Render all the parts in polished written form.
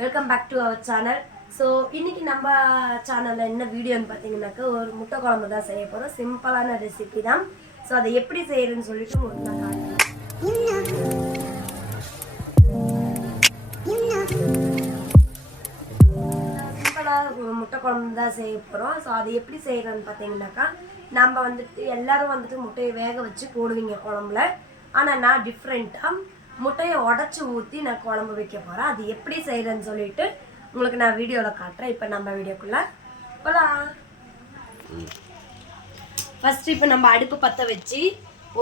Welcome back to our channel. So இன்னைக்கு நம்ம சேனலில் என்ன வீடியோன்னு பார்த்தீங்கன்னாக்கா ஒரு முட்டை குழம்பு தான் செய்ய போகிறோம். சிம்பிளான ரெசிபி தான். ஸோ அதை எப்படி செய்யறதுன்னு சொல்லிட்டு உங்களுக்கு நான் காட்டுறேன். சிம்பிளாக முட்டை குழம்பு தான் செய்ய போகிறோம். ஸோ அது எப்படி செய்யறதுன்னு பார்த்தீங்கன்னாக்கா நம்ம வந்துட்டு எல்லாரும் வந்துட்டு முட்டையை வேக வச்சு போடுவீங்க குழம்புல. ஆனால் நான் டிஃப்ரெண்ட்டாக முட்டையை உடச்சி ஊற்றி நான் குழம்பு வைக்க போகிறேன். அது எப்படி செய்கிறேன்னு சொல்லிட்டு உங்களுக்கு நான் வீடியோவில் காட்டுறேன். இப்போ நம்ம வீடியோக்குள்ளே போகலாம். ஃபஸ்ட்டு இப்போ நம்ம அடுப்பு பற்ற வச்சு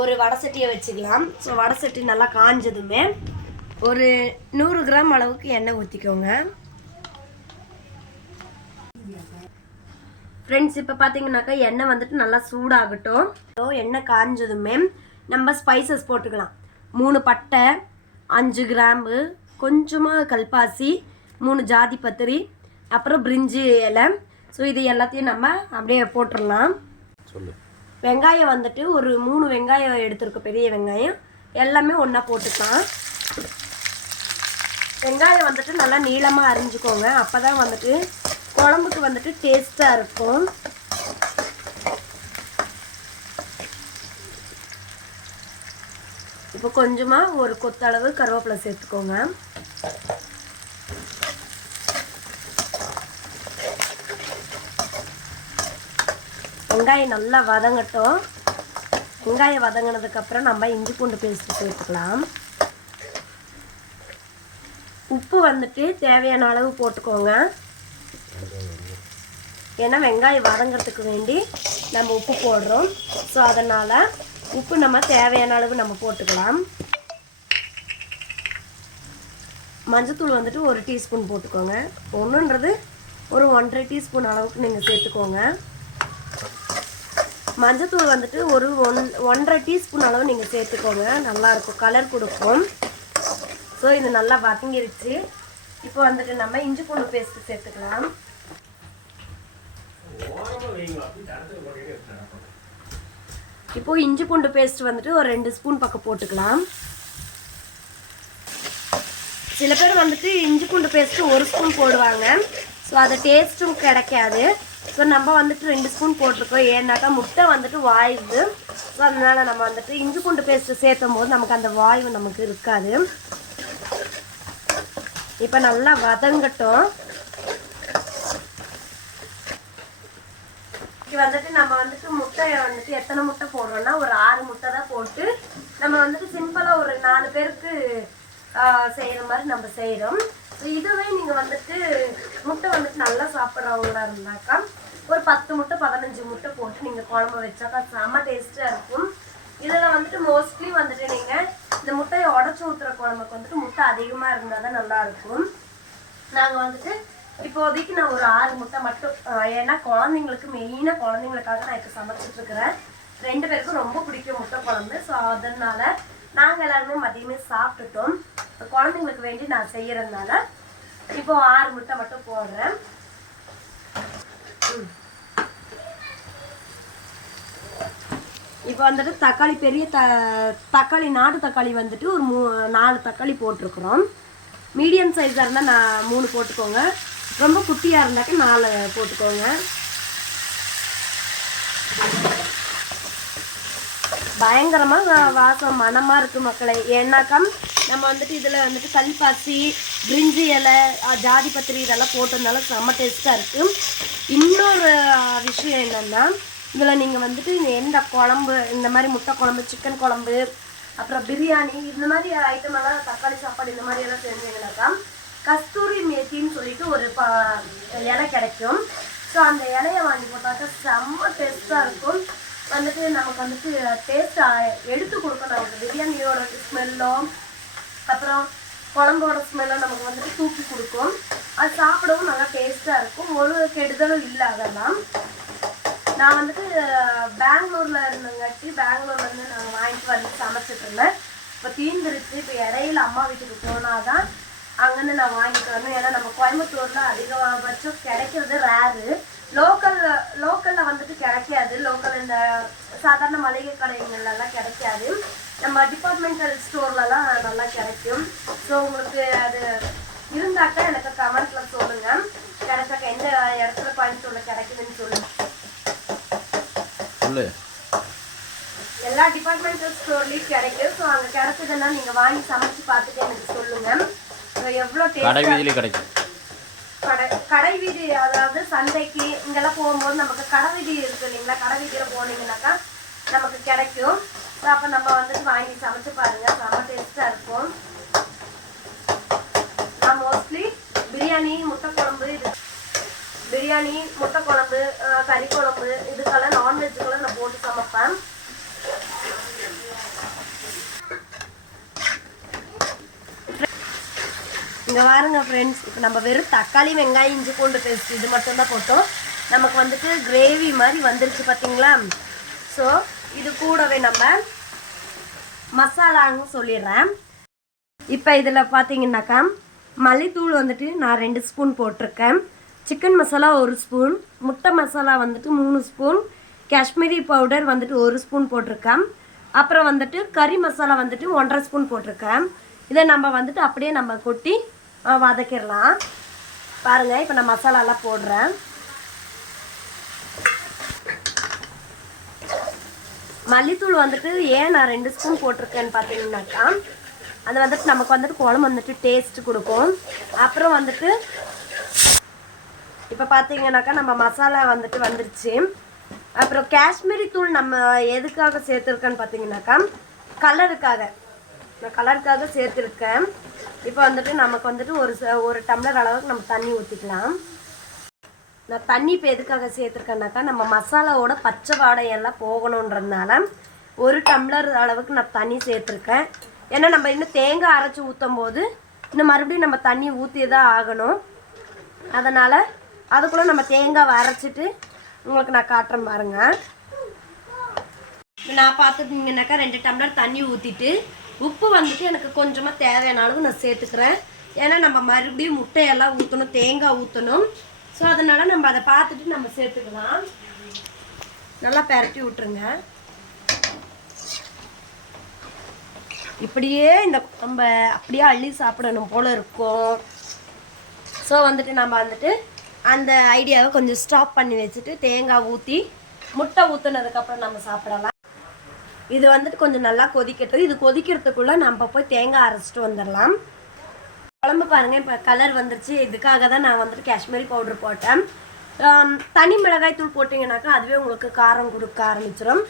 ஒரு வடை சட்டியை வச்சுக்கலாம். ஸோ வடை சட்டி நல்லா காஞ்சதுமே ஒரு 100 கிராம் அளவுக்கு எண்ணெய் ஊற்றிக்கோங்க. ஃப்ரெண்ட்ஸ் இப்போ பார்த்தீங்கன்னாக்கா எண்ணெய் வந்துட்டு நல்லா சூடாகட்டும். எண்ணெய் காஞ்சதுமே நம்ம ஸ்பைசஸ் போட்டுக்கலாம். 3 பட்டை, 5 கிராம்பு, கொஞ்சமாக கல்பாசி, 3 ஜாதி பத்திரி, அப்புறம் பிரிஞ்சி இலை. ஸோ இது எல்லாத்தையும் நம்ம அப்படியே போட்டுடலாம். வெங்காயம் வந்துட்டு ஒரு 3 வெங்காயம் எடுத்துருக்கோம், பெரிய வெங்காயம். எல்லாமே ஒன்றா போட்டுக்கலாம். வெங்காயம் வந்துட்டு நல்லா நீளமாக அரிஞ்சுக்கோங்க. அப்போ தான் வந்துட்டு குழம்புக்கு வந்துட்டு டேஸ்ட்டாக இருக்கும். இப்போ கொஞ்சமாக ஒரு கொத்தளவு கருவேப்பிலை சேர்த்துக்கோங்க. வெங்காயம் நல்லா வதங்கட்டும். வெங்காயம் வதங்கினதுக்கப்புறம் நம்ம இஞ்சி பூண்டு பேஸ்ட்டு சேர்த்துக்கலாம். உப்பு வந்துட்டு தேவையான அளவு போட்டுக்கோங்க. ஏன்னா வெங்காயம் வதங்கிறதுக்கு வேண்டி நம்ம உப்பு போடுறோம். ஸோ அதனால் உப்பு நம்ம தேவையான அளவு நம்ம போட்டுக்கலாம். மஞ்சத்தூள் வந்துட்டு 1 டீஸ்பூன் போட்டுக்கோங்க. ஒன்றுன்றது ஒரு 1.5 டீஸ்பூன் அளவுக்கு நீங்கள் சேர்த்துக்கோங்க. மஞ்சத்தூள் வந்துட்டு ஒரு 1.5 டீஸ்பூன் அளவு நீங்கள் சேர்த்துக்கோங்க. நல்லாயிருக்கும், கலர் கொடுக்கும். ஸோ இது நல்லா வதங்கிருச்சு. இப்போ வந்துட்டு நம்ம இஞ்சி பூண்டு பேஸ்ட்டு சேர்த்துக்கலாம். இப்போது இஞ்சி பூண்டு பேஸ்ட் வந்துட்டு ஒரு 2 ஸ்பூன் பக்கம் போட்டுக்கலாம். சில பேர் வந்துட்டு இஞ்சி பூண்டு பேஸ்ட்டு 1 ஸ்பூன் போடுவாங்க. ஸோ அது டேஸ்ட்டும் கிடைக்காது. ஸோ நம்ம வந்துட்டு 2 ஸ்பூன் போட்டிருக்கோம். ஏன்னாக்கா முட்டை வந்துட்டு வாய்வு. ஸோ அதனால் நம்ம வந்துட்டு இஞ்சி பூண்டு பேஸ்ட்டு சேர்த்தும் போது நமக்கு அந்த வாய்வு நமக்கு இருக்காது. இப்போ நல்லா வதங்கட்டும். வந்துட்டு நம்ம வந்துட்டு முட்டையை வந்துட்டு எத்தனை முட்டை போடுறோம்னா ஒரு 6 முட்டை தான் போட்டு நம்ம வந்துட்டு சிம்பிளாக ஒரு 4 பேருக்கு செய்கிற மாதிரி நம்ம செய்கிறோம். ஸோ இதுவே நீங்கள் வந்துட்டு முட்டை வந்துட்டு நல்லா சாப்பிட்றவங்களா இருந்தாக்கா ஒரு 10 முட்டை 15 முட்டை போட்டு நீங்கள் குழம்பு வச்சாக்கா செம்ம டேஸ்ட்டாக இருக்கும். இதில் வந்துட்டு மோஸ்ட்லி வந்துட்டு நீங்கள் இந்த முட்டையை உடச்சி ஊற்றுற குழம்புக்கு வந்துட்டு முட்டை அதிகமாக இருந்தால் தான் நல்லாயிருக்கும். நாங்கள் வந்துட்டு இப்போதைக்கு நான் ஒரு 6 முட்டை மட்டும், ஏன்னா குழந்தைங்களுக்கு மெயினாக குழந்தைங்களுக்காக நான் இப்போ சமைச்சிட்ருக்கிறேன். 2 பேருக்கும் ரொம்ப பிடிக்கும் முட்டை குழம்பு. ஸோ அதனால நாங்கள் எல்லாருமே மதியமே சாப்பிட்டுட்டோம். குழந்தைங்களுக்கு வேண்டி நான் செய்கிறதுனால இப்போ 6 முட்டை மட்டும் போடுறேன். இப்போ வந்துட்டு தக்காளி பெரிய தக்காளி நாட்டு தக்காளி வந்துட்டு ஒரு 4 தக்காளி போட்டிருக்குறோம். மீடியம் சைஸாக இருந்தால் நான் 3 போட்டுக்கோங்க. ரொம்ப குட்டியாக இருந்தாக்க 4 போட்டுக்கோங்க. பயங்கரமாக வாசம் மணமாக இருக்குது மக்களே. ஏன்னாக்கா நம்ம வந்துட்டு இதில் வந்துட்டு கல்பாசி, பிரிஞ்சி இலை, ஜாதி பத்திரி இதெல்லாம் போட்டதுனால செம்ம டேஸ்ட்டாக இருக்குது. இன்னொரு விஷயம் என்னென்னா இதில் நீங்கள் வந்துட்டு எந்த குழம்பு இந்த மாதிரி முட்டை குழம்பு, சிக்கன் குழம்பு, அப்புறம் பிரியாணி இந்த மாதிரி ஐட்டமெல்லாம் தக்காளி சாப்பாடு இந்த மாதிரி எல்லாம் செஞ்சீங்கன்னாக்கா கஸ்தூரி மேத்தின்னு சொல்லிட்டு ஒரு இலை கிடைக்கும். ஸோ அந்த இலையை வாங்கி போட்டாக்கா செம்ம டேஸ்ட்டாக இருக்கும். வந்துட்டு நமக்கு வந்துட்டு டேஸ்ட் எடுத்து கொடுக்கும். நமக்கு பிரியாணியோட ஸ்மெல்லும் அப்புறம் குழம்போட ஸ்மெல்லும் நமக்கு வந்துட்டு தூக்கி கொடுக்கும். அது சாப்பிடவும் நல்லா டேஸ்ட்டாக இருக்கும். ஒரு கெடுதலும் இல்லை. அதெல்லாம் நான் வந்துட்டு பெங்களூரில் இருந்தங்காட்டி பெங்களூர்லேருந்து நாங்கள் வாங்கிட்டு வந்து சமைச்சிட்டு இருந்தேன். இப்போ தீர்ந்துருச்சு. இப்போ இடையில அம்மா வீட்டுக்கு போனால் தான் அங்கேருந்து நான் வாங்கிட்டு வரணும். ஏன்னா நம்ம கோயம்புத்தூரில் அதிகபட்சம் கிடைக்கிறது ரேரு. லோக்கலில் வந்துட்டு கிடைக்காது. லோக்கல் இந்த சாதாரண மளிகை கடைகள்லாம் கிடைக்காது. நம்ம டிபார்ட்மெண்டல் ஸ்டோர்லலாம் நல்லா கிடைக்கும். ஸோ உங்களுக்கு அது இருந்தாக்கா எனக்கு ஸ்டோர்ல கிடைக்குதுன்னு சொல்லு. சொல்லு. எல்லா டிபார்ட்மெண்டல் ஸ்டோர்லயும் கிடைக்கும். ஸோ அங்கே கிடைச்சதுன்னா நீங்க வாங்கி சமைச்சு பார்த்துட்டு எனக்கு சொல்லுங்க. எவ்வளோ கடை வீதியிலே கிடைக்கும். கடை வீதி, அதாவது சந்தைக்கு இங்கெல்லாம் போகும்போது நமக்கு கடை வீதி இருக்கு இல்லைங்களா, கடை வீதியில் போனீங்கன்னாக்கா நமக்கு கிடைக்கும். அப்போ நம்ம வந்துட்டு வாங்கி சமைச்சு பாருங்க, செம்ம டேஸ்ட்டாக இருக்கும். நான் மோஸ்ட்லி பிரியாணி, முட்டை குழம்பு, பிரியாணி, முட்டை குழம்பு, கறி குழம்பு இதுக்கெல்லாம் நான்வெஜ்ஜுக்கெல்லாம் நான் போட்டு சமைப்பேன். இங்கே பாருங்க ஃப்ரெண்ட்ஸ், இப்போ நம்ம வெறும் தக்காளி, வெங்காயம், இஞ்சி பூண்டு பேஸ்ட் இது மட்டும்தான் போட்டோம். நமக்கு வந்துட்டு கிரேவி மாதிரி வந்துருச்சு பார்த்தீங்களா. ஸோ இது கூடவே நம்ம மசாலான்னு சொல்லிடுறேன். இப்போ இதில் பார்த்தீங்கன்னாக்கா மல்லித்தூள் வந்துட்டு நான் 2 ஸ்பூன் போட்டிருக்கேன், சிக்கன் மசாலா 1 ஸ்பூன், முட்டை மசாலா வந்துட்டு 3 ஸ்பூன், காஷ்மீரி பவுடர் வந்துட்டு 1 ஸ்பூன் போட்டிருக்கேன். அப்புறம் வந்துட்டு கறி மசாலா வந்துட்டு 1.5 ஸ்பூன் போட்டிருக்கேன். இதை நம்ம வந்துட்டு அப்படியே நம்ம கொட்டி வதக்கிடலாம். பாருங்கள், இப்போ நான் மசாலாலாம் போடுறேன். மல்லித்தூள் வந்துட்டு ஏன் நான் 2 ஸ்பூன் போட்டிருக்கேன்னு பார்த்தீங்கன்னாக்கா அது வந்துட்டு நமக்கு வந்துட்டு குழம்பு வந்துட்டு டேஸ்ட் கொடுக்கும். அப்புறம் வந்துட்டு இப்போ பார்த்தீங்கன்னாக்கா நம்ம மசாலா வந்துட்டு வந்துருச்சு. அப்புறம் காஷ்மீரி தூள் நம்ம எதுக்காக சேர்த்துருக்கேன்னு பார்த்தீங்கன்னாக்கா கலருக்காக, நான் கலருக்காக சேர்த்துருக்கேன். இப்போ வந்துட்டு நமக்கு வந்துட்டு ஒரு டம்ளர் அளவுக்கு நம்ம தண்ணி ஊற்றிக்கலாம். நான் தண்ணி இப்போ எதுக்காக சேர்த்துருக்கேன்னாக்கா நம்ம மசாலாவோட பச்சை வாடையெல்லாம் போகணுன்றதுனால 1 டம்ளர் அளவுக்கு நான் தண்ணி சேர்த்துருக்கேன். ஏன்னா நம்ம இன்னும் தேங்காய் அரைச்சி ஊற்றும் போது இன்னும் மறுபடியும் நம்ம தண்ணி ஊற்றி தான் ஆகணும். அதனால் அதுக்குள்ளே நம்ம தேங்காவை அரைச்சிட்டு உங்களுக்கு நான் காட்டுறேன் பாருங்கள். நான் பார்த்துட்டிங்கனாக்கா 2 டம்ளர் தண்ணி ஊற்றிட்டு உப்பு வந்துட்டு எனக்கு கொஞ்சமாக தேவையான அளவு நான் சேர்த்துக்கிறேன். ஏன்னா நம்ம மறுபடியும் முட்டையெல்லாம் ஊற்றணும், தேங்காய் ஊற்றணும். ஸோ அதனால் நம்ம அதை பார்த்துட்டு நம்ம சேர்த்துக்கலாம். நல்லா பெரட்டி விட்டுருங்க. இப்படியே இந்த நம்ம அப்படியே அள்ளி சாப்பிடணும் போல் இருக்கும். ஸோ வந்துட்டு நம்ம வந்துட்டு அந்த ஐடியாவை கொஞ்சம் ஸ்டாப் பண்ணி வச்சுட்டு தேங்காய் ஊற்றி முட்டை ஊற்றுனதுக்கப்புறம் நம்ம சாப்பிடலாம். இது வந்துட்டு கொஞ்சம் நல்லா கொதிக்கட்டும். இது கொதிக்கிறதுக்குள்ளே நம்ம போய் தேங்காய் அரைச்சிட்டு வந்துடலாம். குழம்பு பாருங்கள், இப்போ கலர் வந்துருச்சு. இதுக்காக தான் நான் வந்துட்டு காஷ்மீரி பவுடர் போட்டேன். தனி மிளகாய் தூள் போட்டிங்கனாக்கா அதுவே உங்களுக்கு காரம் கொடுக்க ஆரம்பிச்சிடும்.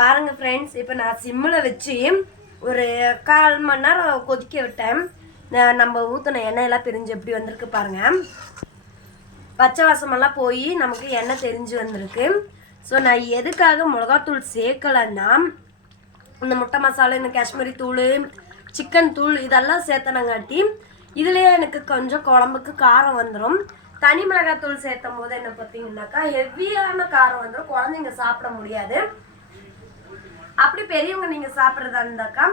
பாருங்கள் ஃப்ரெண்ட்ஸ், இப்போ நான் சிம்மில் வச்சு ஒரு 1/4 மணி நேரம் கொதிக்க விட்டேன். நம்ம ஊற்றின எண்ணெயெல்லாம் பிரிஞ்சு எப்படி வந்திருக்கு பாருங்கள். பச்சை வாசமெல்லாம் போய் நமக்கு எண்ணெய் தெரிஞ்சு வந்திருக்கு. ஸோ நான் எதுக்காக மிளகாத்தூள் சேர்க்கலைன்னா இந்த முட்டை மசாலா, இந்த காஷ்மீரி தூள், சிக்கன் தூள் இதெல்லாம் சேர்த்தனங்காட்டி இதுலேயே எனக்கு கொஞ்சம் குழம்புக்கு காரம் வந்துடும். தனி மிளகாத்தூள் சேர்த்தும் போது என்ன பார்த்தீங்கன்னாக்கா ஹெவியான காரம் வந்துடும், குழந்தைங்க சாப்பிட முடியாது. அப்படி பெரியவங்க நீங்கள் சாப்பிட்றதா இருந்தாக்கா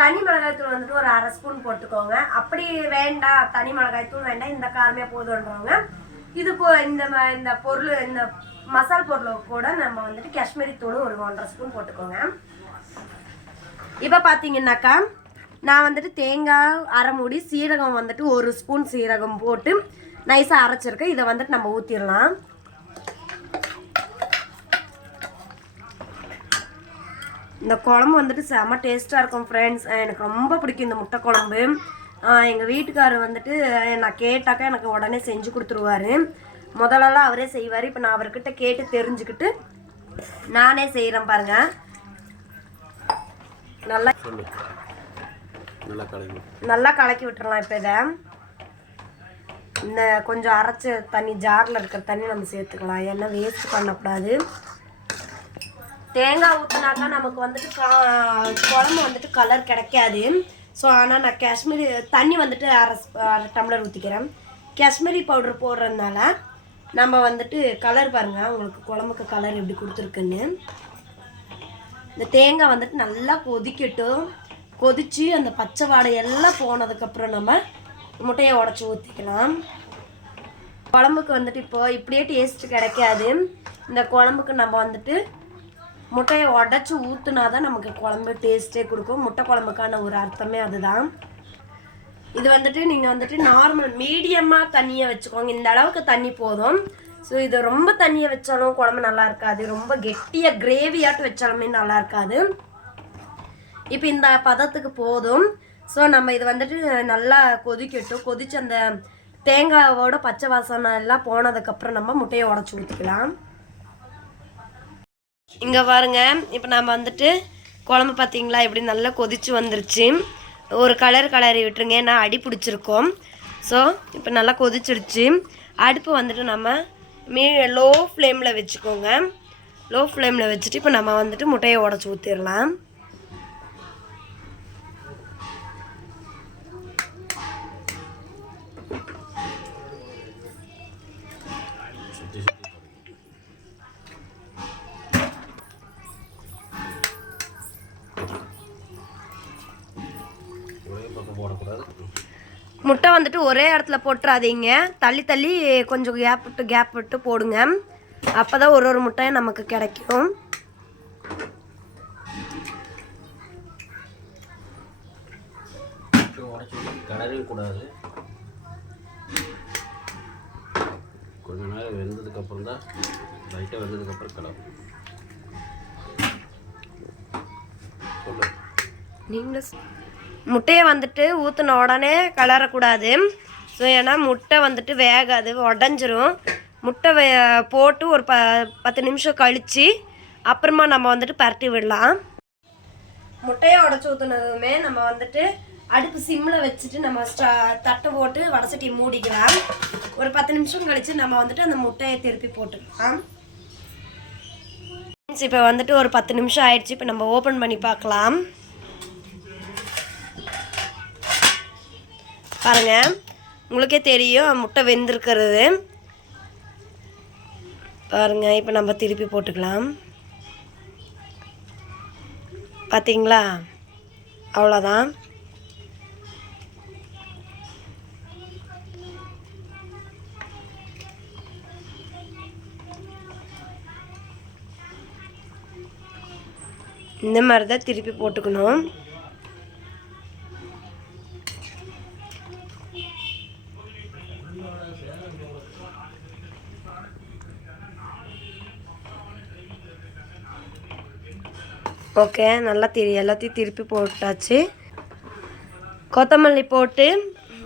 தனி மிளகாய்த்தூள் வந்துட்டு ஒரு 1/2 ஸ்பூன் போட்டுக்கோங்க. அப்படி வேண்டாம், தனி மிளகாய்த்தூள் வேண்டாம், இந்த காரமே போதுன்றவங்க இது இந்த பொருள், இந்த மசால் பொருளை கூட நம்ம வந்துட்டு காஷ்மீரி தூள் ஒரு 1.5 ஸ்பூன் போட்டுக்கோங்க. இப்போ பார்த்தீங்கன்னாக்கா நான் வந்துட்டு தேங்காய் அரை மூடி, சீரகம் வந்துட்டு 1 ஸ்பூன் சீரகம் போட்டு நைஸாக அரைச்சிருக்கேன். இதை வந்துட்டு நம்ம ஊற்றிடலாம். இந்த குழம்பு வந்துட்டு செம்ம டேஸ்ட்டாக இருக்கும் ஃப்ரெண்ட்ஸ். எனக்கு ரொம்ப பிடிக்கும் இந்த முட்டை குழம்பு. எங்கள் வீட்டுக்காரர் வந்துட்டு நான் கேட்டாக்கா எனக்கு உடனே செஞ்சு கொடுத்துருவாரு. முதலெல்லாம் அவரே செய்வார். இப்போ நான் அவர்கிட்ட கேட்டு தெரிஞ்சுக்கிட்டு நானே செய்கிறேன் பாருங்கள். நல்லா கலக்கி விட்டுறலாம். இப்போ இதை இந்த கொஞ்சம் அரைச்ச தண்ணி, ஜாரில் இருக்கிற தண்ணி நம்ம சேர்த்துக்கலாம். ஏன்னா வேஸ்ட் பண்ணக்கூடாது. தேங்காய் ஊற்றினாக்கா நமக்கு வந்துட்டு குழம்பு வந்துட்டு கலர் கிடைக்காது. ஸோ ஆனால் நான் காஷ்மீரி தண்ணி வந்துட்டு 1/2 டம்ளர் ஊற்றிக்கிறேன். காஷ்மீரி பவுடர் போடுறதுனால நம்ம வந்துட்டு கலர் பாருங்கள், உங்களுக்கு குழம்புக்கு கலர் எப்படி கொடுத்துருக்குன்னு. இந்த தேங்காய் வந்துட்டு நல்லா கொதிக்கட்டும். கொதித்து அந்த பச்சை வாடையெல்லாம் போனதுக்கப்புறம் நம்ம முட்டையை உடச்சி ஊற்றிக்கலாம். குழம்புக்கு வந்துட்டு இப்படியே டேஸ்ட் கிடைக்காது. இந்த குழம்புக்கு நம்ம வந்துட்டு முட்டையை உடச்சி ஊற்றுனா தான் நமக்கு குழம்பு டேஸ்ட்டே கொடுக்கும். முட்டை குழம்புக்கான ஒரு அர்த்தமே அதுதான். இது வந்துட்டு நீங்கள் வந்துட்டு நார்மல் மீடியமாக தண்ணியை வச்சுக்கோங்க. இந்த அளவுக்கு தண்ணி போதும். ஸோ இது ரொம்ப தண்ணியை வச்சாலும் குழம்பு நல்லா இருக்காது, ரொம்ப கெட்டியாக கிரேவியாட்டு வச்சாலுமே நல்லா இருக்காது. இப்போ இந்த பதத்துக்கு போதும். ஸோ நம்ம இது வந்துட்டு நல்லா கொதிக்கட்டும். கொதிச்சு அந்த தேங்காயோட பச்சை வாசனை எல்லாம் போனதுக்கப்புறம் நம்ம முட்டையை உடச்சி ஊற்றிக்கலாம். இங்கே பாருங்க, இப்போ நம்ம வந்துட்டு குழம்பு பார்த்தீங்களா எப்படி நல்லா கொதிச்சு வந்துருச்சு. ஒரு கலரி விட்டுருங்க, ஏன்னா அடி பிடிச்சிருக்கோம். ஸோ இப்போ நல்லா கொதிச்சிடுச்சு. அடுப்பு வந்துட்டு நம்ம லோ ஃப்ளேமில் வச்சுக்கோங்க. லோ ஃப்ளேமில் வச்சுட்டு இப்போ நம்ம வந்துட்டு முட்டையை உடச்சி ஊற்றிடலாம். முட்டை வந்துட்டு ஒரே இடத்துல போட்டுறாதீங்க, தள்ளி தள்ளி கொஞ்சம் கேப் விட்டு போடுங்க. அப்போ தான் ஒரு முட்டையும் நமக்கு கிடைக்கும். கூடாது, கொஞ்ச நேரம் வெந்ததுக்கப்புறம் தான், லைட்டாக வெந்ததுக்கப்புறம் கிளம்பும். நீங்கள் முட்டையை வந்துட்டு ஊற்றின உடனே கலரக்கூடாது. ஸோ ஏன்னா முட்டை வந்துட்டு வேகாது, உடஞ்சிரும். முட்டை போட்டு ஒரு 10 நிமிஷம் கழித்து அப்புறமா நம்ம வந்துட்டு பரட்டி விடலாம். முட்டையை உடச்சி ஊற்றினதுமே நம்ம வந்துட்டு அடுப்பு சிம்மில் வச்சுட்டு நம்ம தட்டை போட்டு வடசட்டியை மூடிக்கலாம். ஒரு 10 நிமிஷம் கழித்து நம்ம வந்துட்டு அந்த முட்டையை திருப்பி போட்டுக்கலாம். இப்போ வந்துட்டு ஒரு 10 நிமிஷம் ஆயிடுச்சு. இப்போ நம்ம ஓப்பன் பண்ணி பார்க்கலாம். பாருங்க, உங்களுக்கே தெரியும் முட்டை வெந்திருக்கிறது. பாருங்க, இப்போ நம்ம திருப்பி போட்டுக்கலாம். பார்த்தீங்களா, அவ்வளோதான். இந்த மாதிரி தான் திருப்பி போட்டுக்கணும். ஓகே, நல்லா எல்லாத்தையும் திருப்பி போட்டாச்சு. கொத்தமல்லி போட்டு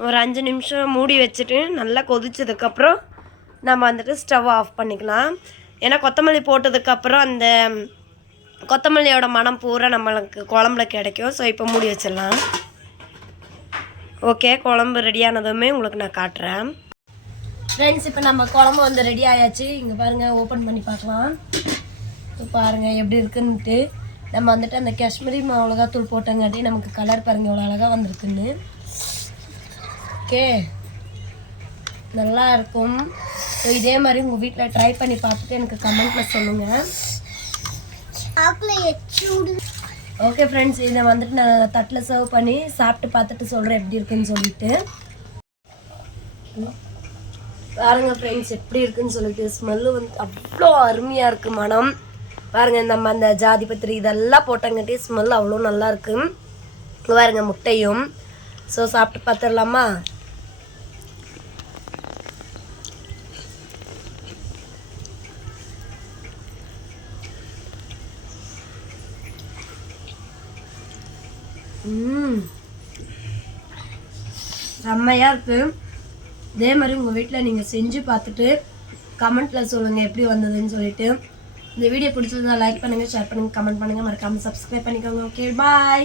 ஒரு 5 நிமிஷம் மூடி வச்சுட்டு நல்லா கொதிச்சதுக்கப்புறம் நம்ம வந்துட்டு ஸ்டவ் ஆஃப் பண்ணிக்கலாம். ஏன்னா கொத்தமல்லி போட்டதுக்கப்புறம் அந்த கொத்தமல்லியோட மனம் பூரா நம்மளுக்கு குழம்புல கிடைக்கும். ஸோ இப்போ மூடி வச்சிடலாம். ஓகே, குழம்பு ரெடியானதுமே உங்களுக்கு நான் காட்டுறேன். ஃப்ரெண்ட்ஸ், இப்போ நம்ம குழம்பு வந்து ரெடி ஆயாச்சு. இங்கே பாருங்கள், ஓப்பன் பண்ணி பார்க்கலாம். இப்போ பாருங்கள் எப்படி இருக்குன்ட்டு. நம்ம வந்துட்டு அந்த காஷ்மீரி மிளகாத்தூள் போட்டங்காட்டி நமக்கு கலர் பாருங்கள் எவ்வளோ அழகாக வந்திருக்குன்னு. ஓகே, நல்லா இருக்கும். ஸோ இதே மாதிரி உங்கள் வீட்டில் ட்ரை பண்ணி பார்த்துட்டு எனக்கு கமெண்ட்டில் சொல்லுங்கள். ஓகே ஃப்ரெண்ட்ஸ், இதை வந்துட்டு நான் தட்டில் சர்வ் பண்ணி சாப்பிட்டு பார்த்துட்டு சொல்கிறேன் எப்படி இருக்குன்னு சொல்லிட்டு. பாருங்கள் ஃப்ரெண்ட்ஸ், எப்படி இருக்குன்னு சொல்லிட்டு ஸ்மெல்லு வந்து அவ்வளோ அருமையாக இருக்குது. மனம் பாருங்கள், நம்ம அந்த ஜாதி பத்திரி இதெல்லாம் போட்டங்காட்டி ஸ்மெல் அவ்வளோ நல்லா இருக்கு. இங்கே பாருங்கள் முட்டையும். ஸோ சாப்பிட்டு பார்த்துடலாமா? செம்மையாக இருக்குது. இதே மாதிரி உங்கள் வீட்டில் நீங்கள் செஞ்சு பார்த்துட்டு கமெண்ட்டில் சொல்லுங்கள் எப்படி வந்ததுன்னு சொல்லிட்டு. இந்த வீடியோ பிடிச்சதா லைக் பண்ணுங்கள், ஷேர் பண்ணுங்கள், கமெண்ட் பண்ணுங்கள், மறக்காமல் சப்ஸ்கிரைப் பண்ணிக்கோங்க. ஓகே, பாய்.